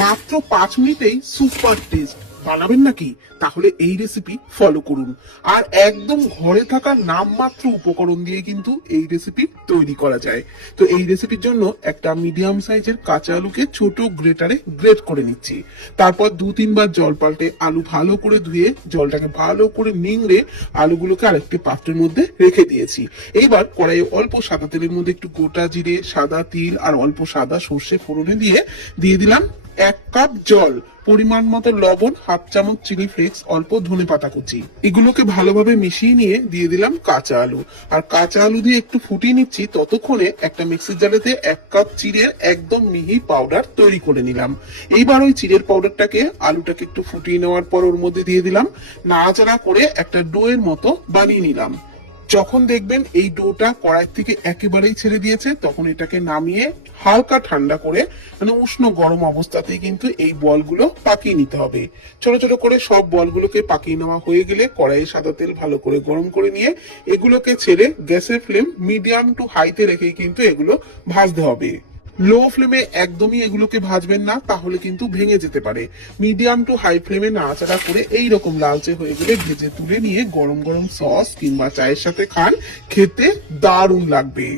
মাত্র 5 মিনিটেই super test. বানাবেন নাকি? তাহলে এই রেসিপি ফলো করুন। আর একদম ঘরে থাকা নামমাত্র উপকরণ দিয়ে কিন্তু এই রেসিপি তৈরি করা যায়। তো এই রেসিপির জন্য একটা মিডিয়াম সাইজের কাঁচা আলুকে ছোট গ্রেটারে গ্রেট করে নিচ্ছি। তারপর 2-3 বার জল পাল্টে আলু ভালো করে ধুয়ে জলটাকে ভালো করে নিংড়ে আলুগুলোকে আরেকটি পাত্রের মধ্যে রেখে দিয়েছি। এইবার কড়াইয়ে অল্প সাদা তেলের মধ্যে একটু গোটা জিরে, সাদা তিল আর অল্প সাদা সর্ষে ফোড়নে দিয়ে দিলাম 1 কাপ জল, পরিমাণ মতো লবণ, হাফ চামচ চিলি ফ্লেক্স, অল্প ধনে পাতা কুচি। এগুলোকে ভালোভাবে মিশিয়ে নিয়ে দিয়ে দিলাম কাঁচা আলু। আর কাঁচা আলু দিয়ে একটু ফুটিয়ে নিচ্ছি, ততক্ষণে একটা মিক্সির জারেতে 1 কাপ চিড়ের একদম মিহি পাউডার তৈরি করে নিলাম। এইবার ওই চিড়ের পাউডারটাকে আলুটাকে একটু ফুটিয়ে নেওয়ার পর ওর মধ্যে দিয়ে দিলাম, নাড়াচাড়া করে একটা ডোয়ের মতো বানিয়ে নিলাম। যখন দেখবেন এই ডোটা কড়াই থেকে একেবারেই ছেড়ে দিয়েছে, তখন এটাকে নামিয়ে হালকা ঠান্ডা করে, মানে উষ্ণ গরম অবস্থাতেই কিন্তু এই বলগুলো পাকিয়ে নিতে হবে। ছোট ছোট করে সব বলগুলোকে পাকিয়ে নেওয়া হয়ে গেলে কড়াইয়ে সাদা তেল ভালো করে গরম করে নিয়ে এগুলোকে ছেড়ে গ্যাসের ফ্লেম মিডিয়াম টু হাইতে রেখেই কিন্তু এগুলো ভাজতে হবে। লো ফ্লেমে একদমই এগুলোকে ভাজবেন না, তাহলে কিন্তু ভেঙে যেতে পারে। মিডিয়াম টু হাই ফ্লেমে নাড়াচাড়া করে এইরকম লালচে হয়ে গেলে ভেজে তুলে নিয়ে গরম গরম সস কিংবা চায়ের সাথে খান, খেতে দারুণ লাগবে।